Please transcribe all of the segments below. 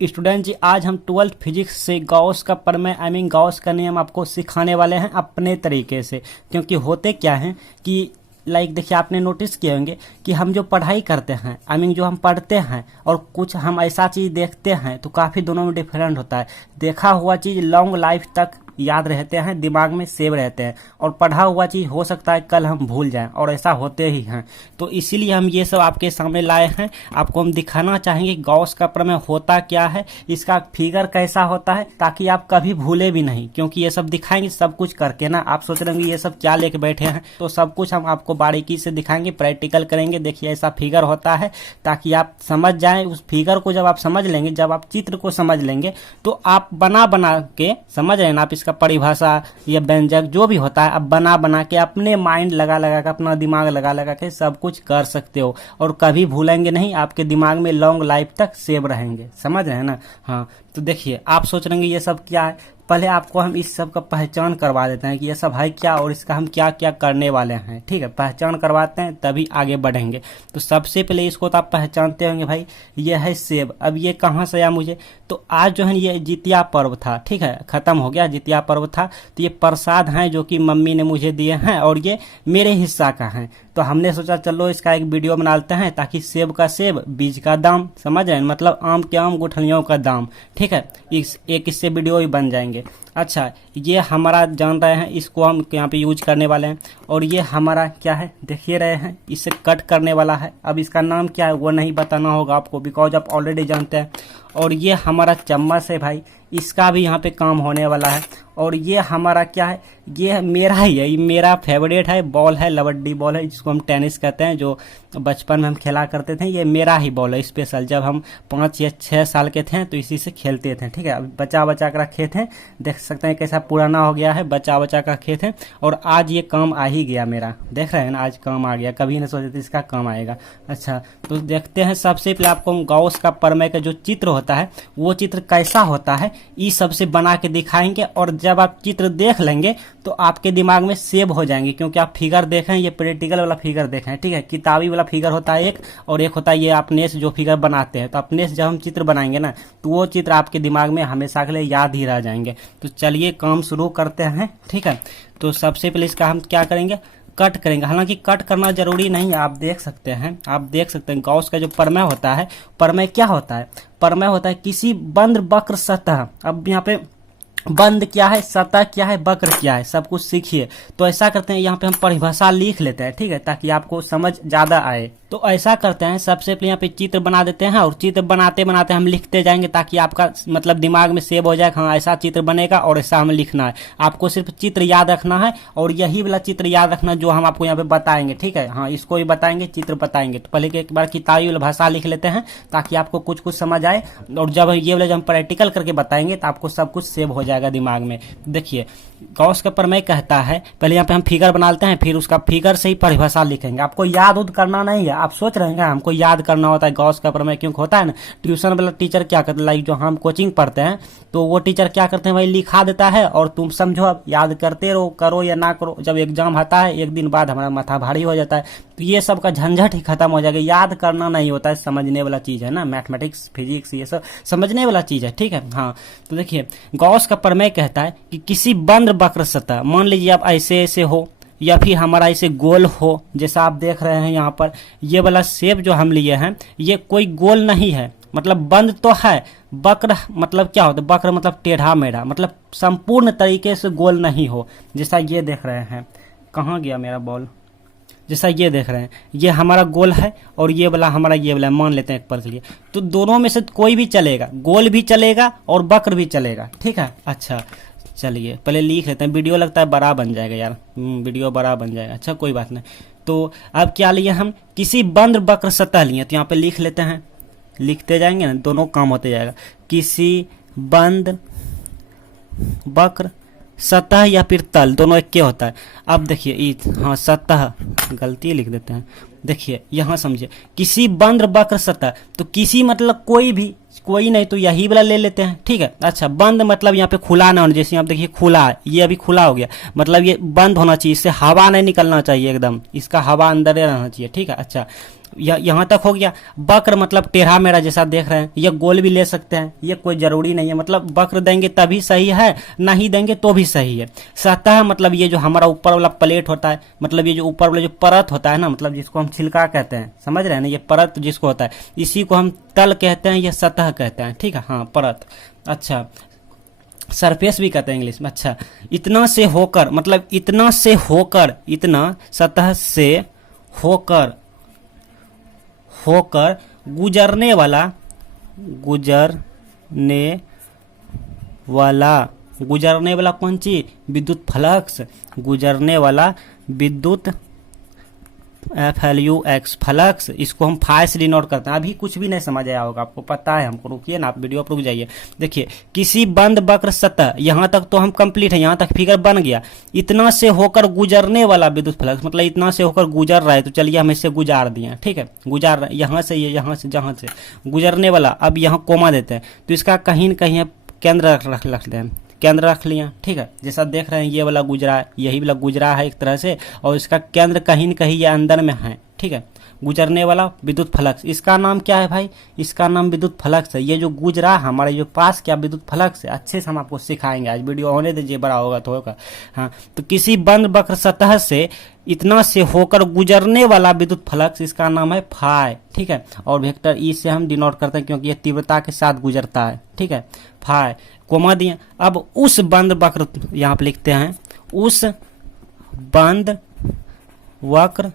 Student जी, आज हम 12th physics से गॉस का प्रमेय गॉस का नियम आपको सिखाने वाले हैं अपने तरीके से। क्योंकि होते क्या है कि देखिए, आपने नोटिस किए होंगे कि हम जो पढ़ाई करते हैं जो हम पढ़ते हैं और कुछ हम ऐसा चीज़ देखते हैं तो काफ़ी दोनों में डिफरेंट होता है। देखा हुआ चीज़ लॉन्ग लाइफ तक याद रहते हैं, दिमाग में सेव रहते हैं, और पढ़ा हुआ चीज़ हो सकता है कल हम भूल जाएं, और ऐसा होते ही हैं। तो इसीलिए हम ये सब आपके सामने लाए हैं। आपको हम दिखाना चाहेंगे गॉस का प्रमेय होता क्या है, इसका फिगर कैसा होता है, ताकि आप कभी भूले भी नहीं। क्योंकि ये सब दिखाएंगे सब कुछ करके ना, आप सोच रहे होंगे ये सब क्या लेके बैठे हैं, तो सब कुछ हम आपको बारीकी से दिखाएंगे, प्रैक्टिकल करेंगे। देखिए ऐसा फिगर होता है, ताकि आप समझ जाएं। उस फिगर को जब आप समझ लेंगे, जब आप चित्र को समझ लेंगे, तो आप बना बना के समझ रहे हैं ना, आप इसका परिभाषा या व्यंजक जो भी होता है, आप बना बना के अपने माइंड लगा लगा के, अपना दिमाग लगा लगा के सब कुछ कर सकते हो, और कभी भूलेंगे नहीं। आपके दिमाग में लॉन्ग लाइफ तक सेव रहेंगे। समझ रहे हैं ना? हाँ, तो देखिए, आप सोच रहे हैं ये सब क्या है। पहले आपको हम इस सब का पहचान करवा देते हैं कि ये सब है क्या और इसका हम क्या क्या करने वाले हैं। ठीक है, पहचान करवाते हैं तभी आगे बढ़ेंगे। तो सबसे पहले इसको तो आप पहचानते होंगे भाई, ये है सेब। अब ये कहाँ से आया मुझे, तो आज जो है ये जितिया पर्व था। ठीक है, खत्म हो गया, जितिया पर्व था। तो ये प्रसाद हैं जो कि मम्मी ने मुझे दिए हैं, और ये मेरे हिस्सा का है। तो हमने सोचा चलो इसका एक वीडियो बना लेते हैं, ताकि सेब का सेब, बीज का दाम, समझ रहे हैं, मतलब आम के आम, गुठलियों का दाम। ठीक है, इससे वीडियो भी बन जाएंगे। अच्छा, ये हमारा जान रहे हैं, इसको हम यहाँ पे यूज करने वाले हैं। और ये हमारा क्या है, देखिए रहे हैं, इसे कट करने वाला है। अब इसका नाम क्या है वो नहीं बताना होगा आपको, बिकॉज आप ऑलरेडी जानते हैं। और ये हमारा चम्मच है भाई, इसका भी यहाँ पे काम होने वाला है। और ये हमारा क्या है, ये मेरा ही है, ये मेरा फेवरेट है, बॉल है, लवड्डी बॉल है, जिसको हम टेनिस कहते हैं, जो बचपन में हम खेला करते थे। ये मेरा ही बॉल है स्पेशल, जब हम 5 या 6 साल के थे तो इसी से खेलते थे। ठीक है, अभी बचा बचा कर रखे थे, देख सकते हैं कैसा पुराना हो गया है, बचा बचा कर रखे थे। और आज ये काम आ ही गया मेरा, देख रहे हैं ना, आज काम आ गया। कभी नहीं सोचे थे इसका काम आएगा। अच्छा, तो देखते हैं, सबसे पहले आपको गॉस का प्रमेय का जो चित्र होता है वो चित्र कैसा होता है, ये सबसे बना के दिखाएंगे। और जब आप चित्र देख लेंगे तो आपके दिमाग में सेव हो जाएंगे, क्योंकि आप फिगर देखें, ये प्रैक्टिकल वाला फिगर देखें। ठीक है, किताबी वाला फिगर होता है एक, और एक होता है ये अपने से जो फिगर बनाते हैं। तो अपने से जब हम चित्र बनाएंगे ना, तो वो चित्र आपके दिमाग में हमेशा के लिए याद ही रह जाएंगे। तो चलिए काम शुरू करते हैं। ठीक है, तो सबसे पहले इसका हम क्या करेंगे, कट करेंगे। हालांकि कट करना जरूरी नहीं है, आप देख सकते हैं गॉस का जो प्रमेय होता है, प्रमेय क्या होता है, प्रमेय होता है किसी बंद वक्र सतह। अब यहाँ पे बंद क्या है, सतह क्या है, वक्र क्या है, सब कुछ सीखिए। तो ऐसा करते हैं, यहाँ पे हम परिभाषा लिख लेते हैं। ठीक है, ताकि आपको समझ ज्यादा आए। तो ऐसा करते हैं, सबसे पहले यहाँ पे चित्र बना देते हैं, और चित्र बनाते बनाते हम लिखते जाएंगे, ताकि आपका मतलब दिमाग में सेव हो जाए। हाँ, ऐसा चित्र बनेगा और ऐसा हमें लिखना है। आपको सिर्फ चित्र याद रखना है, और यही वाला चित्र याद रखना जो हम आपको यहाँ पे बताएंगे। ठीक है, हाँ, इसको भी बताएंगे, चित्र बताएंगे। तो पहले एक बार किताबी वाला भाषा लिख लेते हैं, ताकि आपको कुछ कुछ समझ आए। और जब ये वाला जब हम प्रैक्टिकल करके बताएंगे तो आपको सब कुछ सेव हो जाएगा दिमाग में। देखिए, गॉस का प्रमेय कहता है, पहले यहाँ पे हम फिगर बना लेते हैं, फिर उसका फिगर से ही परिभाषा लिखेंगे। आपको याद उद करना नहीं है। आप सोच रहे हैं हमको याद करना होता है गॉस का प्रमेय, क्योंकि होता है ना, ट्यूशन वाला टीचर क्या करता है, लाइक जो हम कोचिंग पढ़ते हैं, तो वो टीचर क्या करते हैं भाई, लिखा देता है और तुम समझो, अब याद करते रहो, करो या ना करो। जब एग्जाम आता है एक दिन बाद हमारा माथा भारी हो जाता है। तो ये सब का झंझट ही खत्म हो जाएगा। याद करना नहीं होता है, समझने वाला चीज है ना, मैथमेटिक्स, फिजिक्स, ये सब समझने वाला चीज है। ठीक है, हाँ, तो देखिए, गॉस का प्रमेय कहता है कि किसी बंद वक्र सतह, मान लीजिए आप ऐसे ऐसे हो, या फिर हमारा ऐसे गोल हो, जैसा आप देख रहे हैं यहाँ पर, ये वाला शेप जो हम लिए हैं, ये कोई गोल नहीं है, मतलब बंद तो है। वक्र मतलब क्या होता है, वक्र मतलब टेढ़ा मेढ़ा, मतलब संपूर्ण तरीके से गोल नहीं हो। जैसा ये देख रहे हैं, कहाँ गया मेरा बॉल, जैसा ये देख रहे हैं, ये हमारा गोल है, और ये वाला हमारा ये वाला, मान लेते हैं एक पल के लिए। तो दोनों में से कोई भी चलेगा, गोल भी चलेगा और वक्र भी चलेगा। ठीक है, अच्छा, चलिए पहले लिख लेते हैं। वीडियो लगता है बड़ा बन जाएगा यार, वीडियो बड़ा बन जाएगा। अच्छा, कोई बात नहीं। तो अब क्या लिए हम, किसी बंद वक्र सतह लिए, तो यहाँ पे लिख लेते हैं, लिखते जाएंगे ना, दोनों काम होते जाएगा। किसी बंद वक्र सतह या फिर तल, दोनों एक के होता है। अब देखिए, हाँ, सतह गलती लिख देते हैं। देखिए यहाँ समझिए, किसी बंद वक्र सतह, तो किसी मतलब कोई भी, कोई नहीं तो यही वाला ले लेते हैं। ठीक है, अच्छा, बंद मतलब यहाँ पे खुला ना होना, जैसे आप देखिए खुला है, ये अभी खुला हो गया, मतलब ये बंद होना चाहिए, इससे हवा नहीं निकलना चाहिए एकदम, इसका हवा अंदर ही रहना चाहिए। ठीक है, अच्छा, यहाँ तक हो गया। वक्र मतलब टेढ़ा मेढ़ा जैसा देख रहे हैं, ये गोल भी ले सकते हैं, ये कोई जरूरी नहीं है, मतलब वक्र देंगे तभी सही है, नहीं देंगे तो भी सही है। सतह मतलब ये जो हमारा ऊपर वाला प्लेट होता है, मतलब ये जो ऊपर वाला जो परत होता है ना, मतलब जिसको हम छिलका कहते हैं, समझ रहे हैं ना, ये परत जिसको होता है, इसी को हम तल कहते हैं, ये सतह कहते हैं, ठीक है, हाँ परत। अच्छा, सरफेस भी कहते हैं इंग्लिश में। अच्छा, इतना से होकर मतलब इतना से होकर, इतना सतह से होकर होकर गुजरने वाला गुजरने वाला कौन चीज? विद्युत फ्लक्स। गुजरने वाला विद्युत FLUX फ्लक्स, इसको हम फाइ से डिनोट करते हैं। अभी कुछ भी नहीं समझ आया होगा, आपको पता है हमको। रुकिए ना, आप वीडियो पर रुक जाइए। देखिए, किसी बंद वक्र सतह, यहाँ तक तो हम कंप्लीट है, यहाँ तक फिगर बन गया। इतना से होकर गुजरने वाला विद्युत फ्लक्स मतलब इतना से होकर गुजर रहा है, तो चलिए हम इससे गुजार दिए, ठीक है, गुजार यहाँ से ये, यहाँ से जहाँ से गुजरने वाला, अब यहाँ कोमा देते हैं, तो इसका कहीं न कहीं केंद्र रखते हैं, केंद्र रख लिया, ठीक है। जैसा देख रहे हैं ये वाला गुजरा है, यही वाला गुजरा है एक तरह से, और इसका केंद्र कहीं न कहीं ये अंदर में है, ठीक है। गुजरने वाला विद्युत फ्लक्स, इसका नाम क्या है भाई? इसका नाम विद्युत फ्लक्स है। ये जो गुजरा हमारे जो पास क्या विद्युत फ्लक्स है, अच्छे से हम आपको सिखाएंगे। आज वीडियो होने दीजिए, बड़ा होगा तो होगा। हाँ, तो किसी बंद वक्र सतह से इतना से होकर गुजरने वाला विद्युत फ्लक्स, इसका नाम है फाइ, ठीक है। और वेक्टर ई से हम डिनोट करते हैं क्योंकि ये तीव्रता के साथ गुजरता है, ठीक है, फाइ, कोमा दिए। अब उस बंद वक्र, यहाँ पे लिखते हैं उस बंद वक्र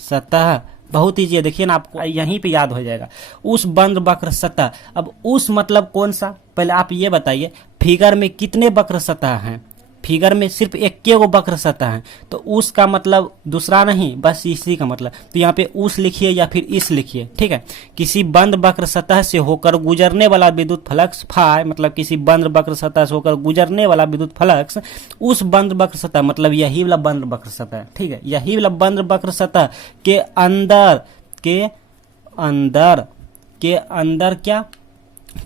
सतह, बहुत ईजी है, देखिए ना, आपको यहीं पे याद हो जाएगा। उस बंद वक्र सतह, अब उस मतलब कौन सा? पहले आप ये बताइए, फिगर में कितने वक्र सतह हैं? फिगर में सिर्फ एक के वो वक्र सतह है, तो उस का मतलब दूसरा नहीं, बस इसी का मतलब। तो यहाँ पे उस लिखिए या फिर इस लिखिए, ठीक है। किसी बंद वक्र सतह से होकर गुजरने वाला विद्युत फ्लक्स फाइ, मतलब किसी बंद वक्र सतह से होकर गुजरने वाला विद्युत फ्लक्स उस बंद वक्र सतह, मतलब यही वाला बंद वक्र सतह, ठीक है, यही वाला बंद वक्र सतह के अंदर क्या,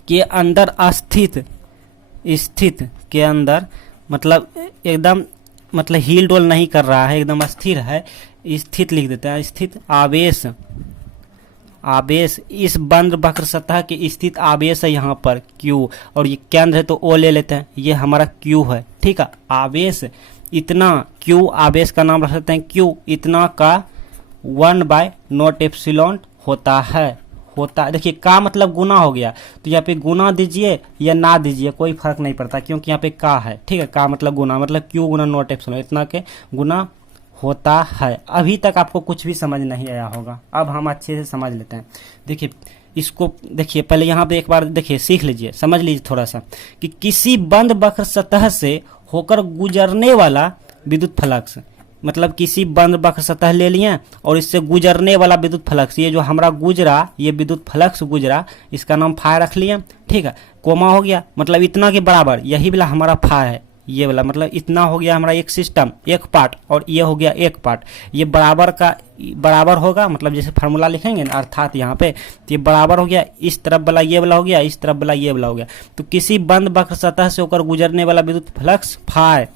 के अंदर स्थित के अंदर, मतलब एकदम, मतलब हिल डोल नहीं कर रहा है, एकदम स्थिर है, स्थित लिख देते हैं, स्थित आवेश, इस बंद वक्र सतह के स्थित आवेश है यहाँ पर Q, और ये केंद्र है तो O ले लेते हैं, ये हमारा Q है, ठीक है। आवेश इतना, Q आवेश का नाम रख सकते हैं Q, इतना का 1/0 होता है। देखिए, का मतलब गुना हो गया, तो यहाँ पे गुना दीजिए या ना दीजिए, कोई फर्क नहीं पड़ता, क्योंकि यहाँ पे का है, ठीक है। का मतलब गुना, मतलब Q गुना नॉट एप्सिलॉन, इतना के गुना होता है। अभी तक आपको कुछ भी समझ नहीं आया होगा, अब हम अच्छे से समझ लेते हैं। देखिए, इसको देखिए, पहले यहाँ पे एक बार देखिए, सीख लीजिए, समझ लीजिए थोड़ा सा, कि किसी बंद वक्र सतह से होकर गुजरने वाला विद्युत फ्लक्स, मतलब किसी बंद वक्र सतह ले लिए और इससे गुजरने वाला विद्युत फ्लक्स, ये जो हमारा गुजरा, ये विद्युत फ्लक्स गुजरा, इसका नाम फाइ रख लिए, ठीक है। कोमा हो गया, मतलब इतना के बराबर, यही वाला हमारा फाइ है, ये वाला मतलब इतना हो गया हमारा एक सिस्टम, एक पार्ट, और ये हो गया एक पार्ट। ये बराबर का बराबर होगा, मतलब जैसे फार्मूला लिखेंगे ना, अर्थात यहाँ पे, तो ये बराबर हो गया, इस तरफ वाला ये वाला हो गया, इस तरफ वाला ये वाला हो गया। तो किसी बंद वक्र सतह से होकर गुजरने वाला विद्युत फ्लक्स फाइ,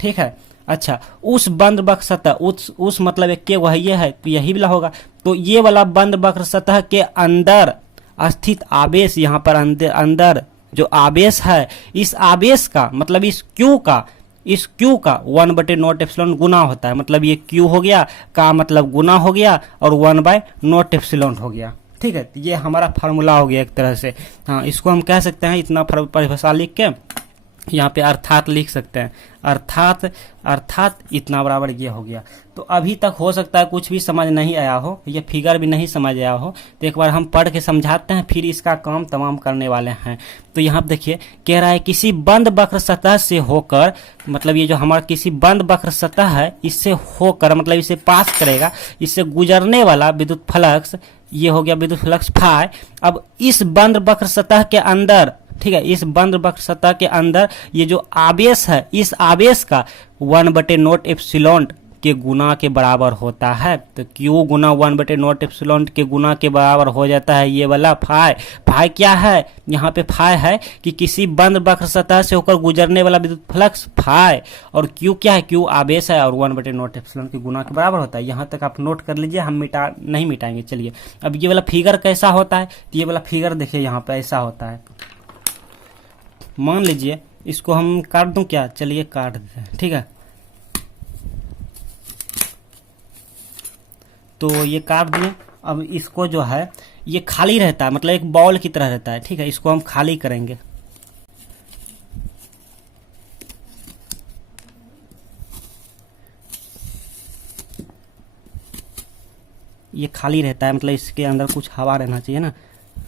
ठीक है। अच्छा, उस बंद वक्र सतह, उस मतलब एक के वह ये है, तो यही वाला होगा। तो ये वाला बंद वक्र सतह के अंदर स्थित आवेश, यहाँ पर अंदर जो आवेश है, इस आवेश का मतलब इस Q का 1/0 गुना होता है, मतलब ये Q हो गया, का मतलब गुना हो गया, और 1/0 हो गया, ठीक है। ये हमारा फार्मूला हो गया एक तरह से। हाँ, इसको हम कह सकते हैं, इतना परिभाषा लिख के यहाँ पे अर्थात लिख सकते हैं, अर्थात इतना बराबर ये हो गया। तो अभी तक हो सकता है कुछ भी समझ नहीं आया हो, ये फिगर भी नहीं समझ आया हो, तो एक बार हम पढ़ के समझाते हैं, फिर इसका काम तमाम करने वाले हैं। तो यहाँ पे देखिए, कह रहा है किसी बंद वक्र सतह से होकर, मतलब ये जो हमारा किसी बंद वक्र सतह है, इससे होकर मतलब इसे पास करेगा, इससे गुजरने वाला विद्युत फ्लक्स, ये हो गया विद्युत फ्लक्स फाइ। अब इस बंद वक्र सतह के अंदर, ठीक है, इस बंद वक्र सतह के अंदर ये जो आवेश है, इस आवेश का 1/0 के गुना के बराबर होता है। तो क्यू गुना 1/नॉट के गुना के बराबर हो जाता है ये वाला फाई। फाई क्या है, यहाँ पे फाई है कि किसी बंद वक्र सतह से होकर गुजरने वाला विद्युत फ्लक्स फाई, और क्यू क्या है, क्यू आवेश है और 1/नॉट के गुना के बराबर होता है। यहाँ तक आप नोट कर लीजिए, हम नहीं मिटाएंगे। चलिए अब ये वाला फिगर कैसा होता है, तो ये वाला फिगर देखिए यहाँ पे ऐसा होता है। मान लीजिए इसको हम काट दूं क्या, चलिए काट देते हैं, ठीक है। तो ये काट दिए। अब इसको जो है ये खाली रहता है, मतलब एक बॉल की तरह रहता है, ठीक है। इसको हम खाली करेंगे। ये खाली रहता है, मतलब इसके अंदर कुछ हवा रहना चाहिए ना,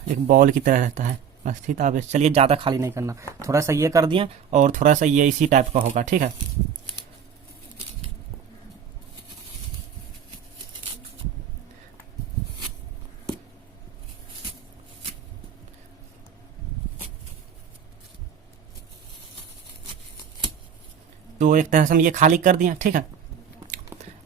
एक बॉल की तरह रहता है स्थित आवेश। चलिए ज़्यादा खाली नहीं करना, थोड़ा सा ये कर दिए और थोड़ा सा ये इसी टाइप का होगा, ठीक है। तो एक तरह से हम ये खाली कर दिए, ठीक है।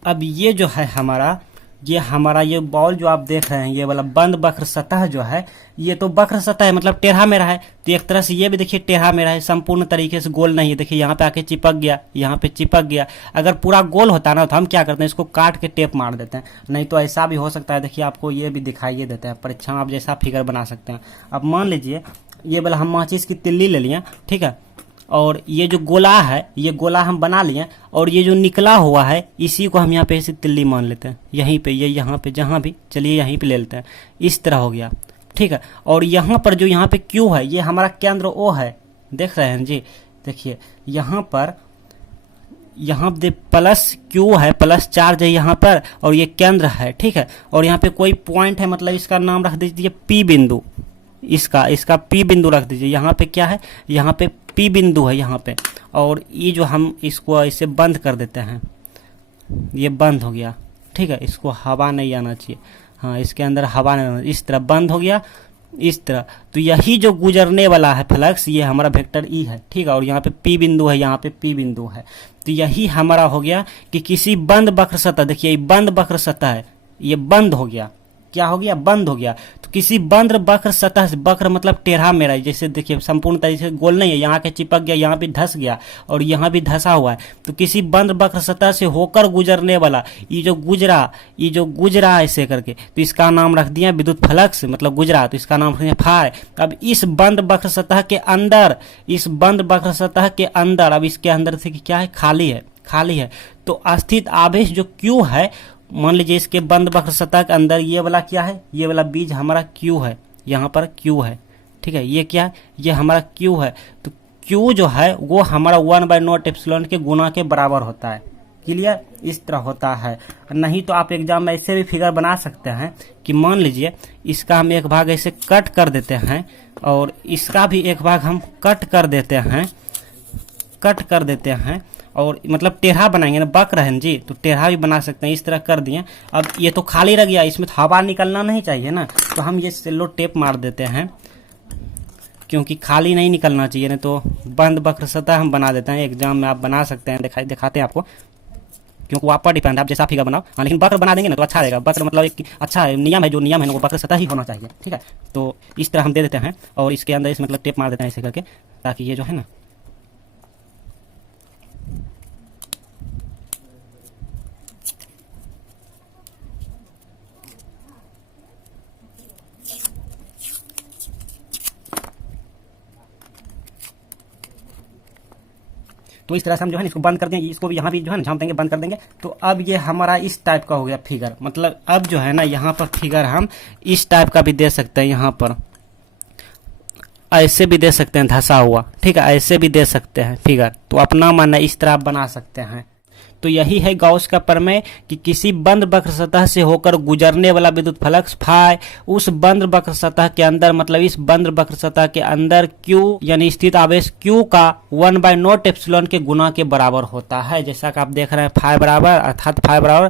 अब ये जो है हमारा ये बॉल जो आप देख रहे हैं, ये वाला बंद वक्र सतह जो है, ये तो वक्र सतह है, मतलब टेढ़ा मेढ़ा है। तो एक तरह से ये भी देखिए टेढ़ा मेढ़ा है, संपूर्ण तरीके से गोल नहीं है। देखिए यहाँ पे आके चिपक गया, यहाँ पे चिपक गया। अगर पूरा गोल होता ना तो हम क्या करते हैं, इसको काट के टेप मार देते हैं। नहीं तो ऐसा भी हो सकता है, देखिए आपको ये भी दिखाइए देते हैं, परीक्षा में आप जैसा फिगर बना सकते हैं। अब मान लीजिए ये वाला हम माचिस की तिल्ली ले लिए, ठीक है, और ये जो गोला है ये गोला हम बना लिए, और ये जो निकला हुआ है इसी को हम यहाँ पे ऐसे तिल्ली मान लेते हैं, यहीं पे, ये यहाँ पे, जहाँ भी, चलिए यहीं पे ले लेते हैं। इस तरह हो गया, ठीक है। और यहाँ पर जो यहाँ पे क्यू है, ये हमारा केंद्र ओ है, देख रहे हैं जी। देखिए यहाँ पर प्लस क्यू है, प्लस चार्ज है यहाँ पर, और ये केंद्र है, ठीक है। और यहाँ पे कोई पॉइंट है, मतलब इसका नाम रख दीजिए पी बिंदु, इसका पी बिंदु रख दीजिए। यहाँ पे क्या है, यहाँ पे पी बिंदु है यहाँ पे। और ये जो हम इसको ऐसे बंद कर देते हैं, ये बंद हो गया, ठीक है। इसको हवा नहीं आना चाहिए, हाँ इसके अंदर हवा नहीं आना, इस तरह बंद हो गया, इस तरह। तो यही जो गुजरने वाला है फ्लक्स, ये हमारा वेक्टर ई है, ठीक है। और यहाँ पे पी बिंदु है, यहाँ पे पी बिंदु है। तो यही हमारा हो गया कि किसी बंद वक्र सतह, देखिए ये बंद वक्र सतह है, ये बंद हो गया, क्या हो गया, बंद हो गया। तो किसी बंद वक्र सतह से, वक्र मतलब टेढ़ा मेढ़ा, जैसे देखिए संपूर्ण तरीके से गोल नहीं है, यहाँ के चिपक गया, यहाँ भी धस गया और यहाँ भी धसा हुआ है। तो किसी बंद वक्र सतह से होकर गुजरने वाला ये जो गुजरा ऐसे करके, तो इसका नाम रख दिया विद्युत फ्लक्स, मतलब गुजरा, तो इसका नाम रख दिया फाई। अब इस बंद वक्र सतह के अंदर, अब इसके अंदर से क्या है, खाली है। तो स्थित आवेश जो क्यू है, मान लीजिए इसके बंद वक्र सतह के अंदर ये वाला क्या है, ये वाला बीज हमारा क्यू है, यहाँ पर क्यू है, ठीक है। ये क्या है, ये हमारा क्यू है। तो क्यू जो है वो हमारा 1/नॉट के गुना के बराबर होता है। क्लियर, इस तरह होता है। नहीं तो आप एग्जाम में ऐसे भी फिगर बना सकते हैं कि मान लीजिए इसका हम एक भाग ऐसे कट कर देते हैं, और इसका भी एक भाग हम कट कर देते हैं, और मतलब टेढ़ा बनाएंगे ना, वक्र है जी, तो टेढ़ा भी बना सकते हैं, इस तरह कर दिए। अब ये तो खाली रह गया, इसमें तो हवा निकलना नहीं चाहिए ना, तो हम ये सेलो टेप मार देते हैं, क्योंकि खाली नहीं निकलना चाहिए ना। तो बंद वक्र सतह हम बना देते हैं, एग्जाम में आप बना सकते हैं, दिखाते हैं आपको, क्योंकि वो आप पर डिपेंड है, आप जैसा फिगर बनाओ। हाँ, लेकिन वक्र बना देंगे ना तो अच्छा रहेगा। वक्र मतलब एक अच्छा नियम है, जो नियम है ना वो वक्र सतह ही होना चाहिए, ठीक है। तो इस तरह हम दे देते हैं, और इसके अंदर इस मतलब टेप मार देते हैं ऐसे करके, ताकि ये जो है ना, तो इस तरह से हम जो है इसको बंद कर देंगे, इसको भी यहाँ भी जो है ना झाँप देंगे, बंद कर देंगे। तो अब ये हमारा इस टाइप का हो गया फिगर, मतलब अब जो है ना यहाँ पर फिगर हम इस टाइप का भी दे सकते हैं, यहाँ पर ऐसे भी दे सकते हैं धंसा हुआ, ठीक है, ऐसे भी दे सकते हैं फिगर। तो अपना मन है, इस तरह आप बना सकते हैं। तो यही है गॉस का प्रमेय कि किसी बंद वक्र सतह से होकर गुजरने वाला विद्युत फ्लक्स फाई उस बंद वक्र सतह के अंदर, मतलब इस बंद वक्र सतह के अंदर क्यू यानी स्थित आवेश क्यू का 1/नॉट के गुना के बराबर होता है। जैसा कि आप देख रहे हैं फाई बराबर, अर्थात फाई बराबर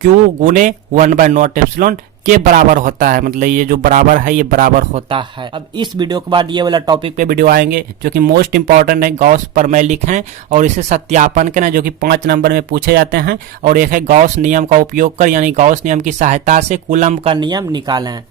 क्यू गुने 1/नॉट के बराबर होता है, मतलब ये जो बराबर है ये बराबर होता है। अब इस वीडियो के बाद ये वाला टॉपिक पे वीडियो आएंगे जो कि मोस्ट इंपॉर्टेंट है, गॉस प्रमेय लिखें और इसे सत्यापन करें, जो कि 5 नंबर में पूछे जाते हैं। और एक है गॉस नियम का उपयोग कर, यानी गॉस नियम की सहायता से कूलम्ब का नियम निकालें।